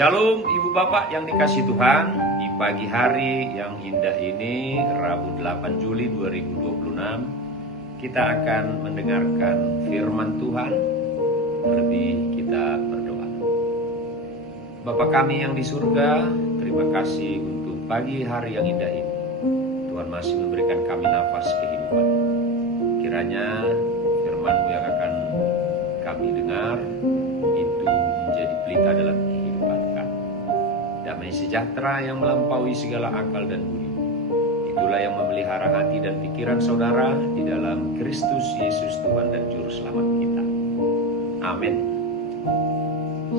Shalom Ibu Bapak yang dikasihi Tuhan. Di pagi hari yang indah ini, Rabu 8 Juli 2026, kita akan mendengarkan firman Tuhan. Terlebih kita berdoa. Bapa kami yang di surga, terima kasih untuk pagi hari yang indah ini. Tuhan masih memberikan kami nafas kehidupan. Kiranya firman-Mu yang akan kami dengar itu menjadi pelita dalam kehidupan kami. Damai sejahtera yang melampaui segala akal dan budi, itulah yang memelihara hati dan pikiran saudara di dalam Kristus Yesus Tuhan dan Juru Selamat kita. Amin.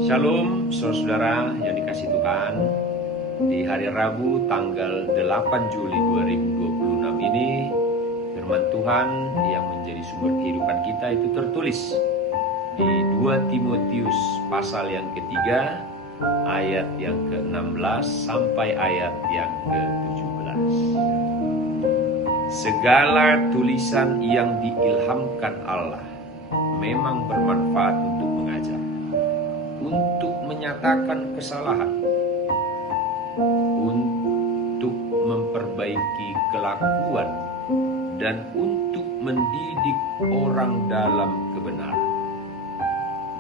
Shalom saudara-saudara yang dikasihi Tuhan. Di hari Rabu tanggal 8 Juli 2026 ini, firman Tuhan yang menjadi sumber kehidupan kita itu tertulis di 2 Timotius pasal yang ketiga, ayat yang ke-16 sampai ayat yang ke-17. Segala tulisan yang diilhamkan Allah memang bermanfaat untuk mengajar, untuk menyatakan kesalahan, untuk memperbaiki kelakuan, dan untuk mendidik orang dalam kebenaran.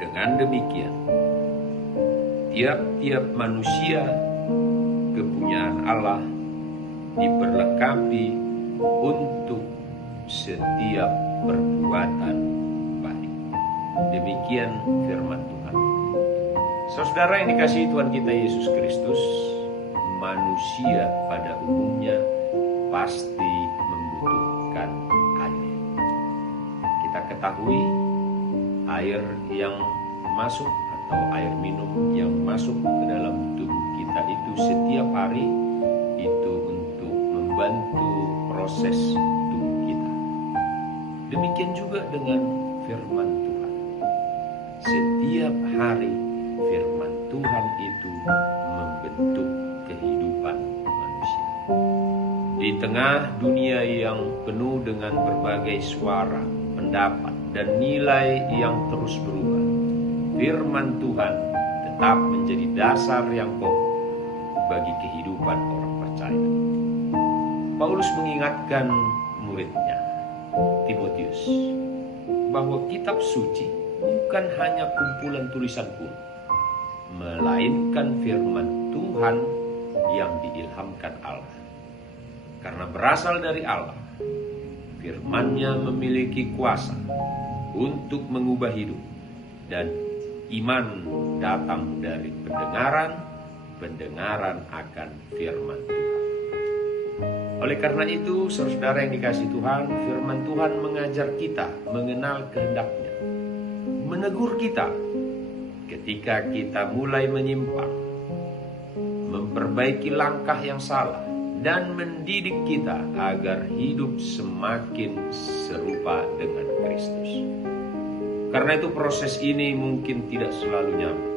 Dengan demikian, tiap-tiap manusia kepunyaan Allah diperlengkapi untuk setiap perbuatan baik. Demikian firman Tuhan. Saudara yang dikasihi Tuhan kita Yesus Kristus, manusia pada umumnya pasti membutuhkan air. Kita ketahui air yang masuk atau air minum yang masuk ke dalam tubuh kita itu setiap hari itu untuk membantu proses tubuh kita. Demikian juga dengan firman Tuhan. Setiap hari firman Tuhan itu membentuk kehidupan manusia. Di tengah dunia yang penuh dengan berbagai suara, pendapat, dan nilai yang terus berubah, firman Tuhan tetap menjadi dasar yang pokok bagi kehidupan orang percaya. Paulus mengingatkan muridnya, Timotius, bahwa kitab suci bukan hanya kumpulan tulisan kuno, melainkan firman Tuhan yang diilhamkan Allah. Karena berasal dari Allah, firman-Nya memiliki kuasa untuk mengubah hidup, dan iman datang dari pendengaran akan firman Tuhan. Oleh karena itu, saudara yang dikasihi Tuhan, firman Tuhan mengajar kita mengenal kehendak-Nya, menegur kita ketika kita mulai menyimpang, memperbaiki langkah yang salah, dan mendidik kita agar hidup semakin serupa dengan Kristus. Karena itu proses ini mungkin tidak selalu nyaman,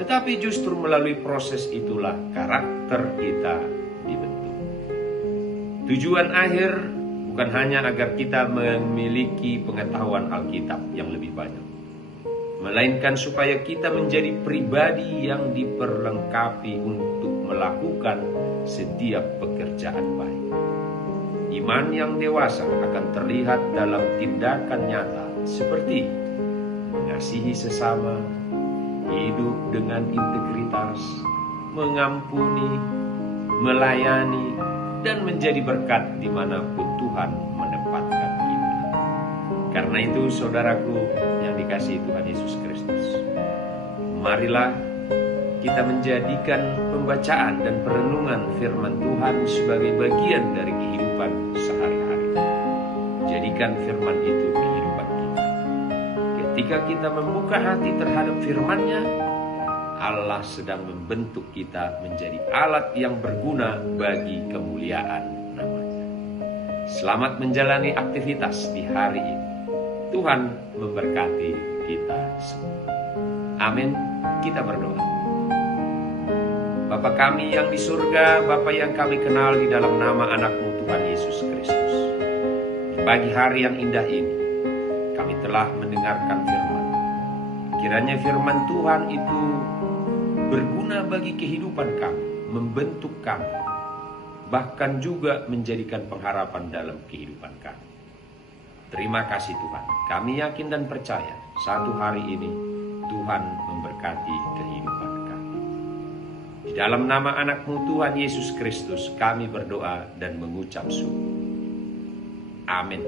tetapi justru melalui proses itulah karakter kita dibentuk. Tujuan akhir bukan hanya agar kita memiliki pengetahuan Alkitab yang lebih banyak, melainkan supaya kita menjadi pribadi yang diperlengkapi untuk melakukan setiap pekerjaan baik. Iman yang dewasa akan terlihat dalam tindakan nyata seperti mengasihi sesama, hidup dengan integritas, mengampuni, melayani, dan menjadi berkat dimanapun Tuhan menempatkan kita. Karena itu saudaraku yang dikasihi Tuhan Yesus Kristus, marilah kita menjadikan pembacaan dan perenungan firman Tuhan sebagai bagian dari kehidupan sehari-hari. Jadikan firman itu kehidupan kita. Ketika kita membuka hati terhadap firman-Nya, Allah sedang membentuk kita menjadi alat yang berguna bagi kemuliaan nama-Nya. Selamat menjalani aktivitas di hari ini. Tuhan memberkati kita semua. Amin. Kita berdoa. Bapa kami yang di surga, Bapa yang kami kenal di dalam nama anak-Mu Tuhan Yesus Kristus. Di pagi hari yang indah ini, kami telah mendengarkan firman. Kiranya firman Tuhan itu berguna bagi kehidupan kami, membentuk kami, bahkan juga menjadikan pengharapan dalam kehidupan kami. Terima kasih Tuhan, kami yakin dan percaya satu hari ini Tuhan memberkati kehidupan kami. Di dalam nama anak-Mu Tuhan Yesus Kristus kami berdoa dan mengucap syukur. Amin.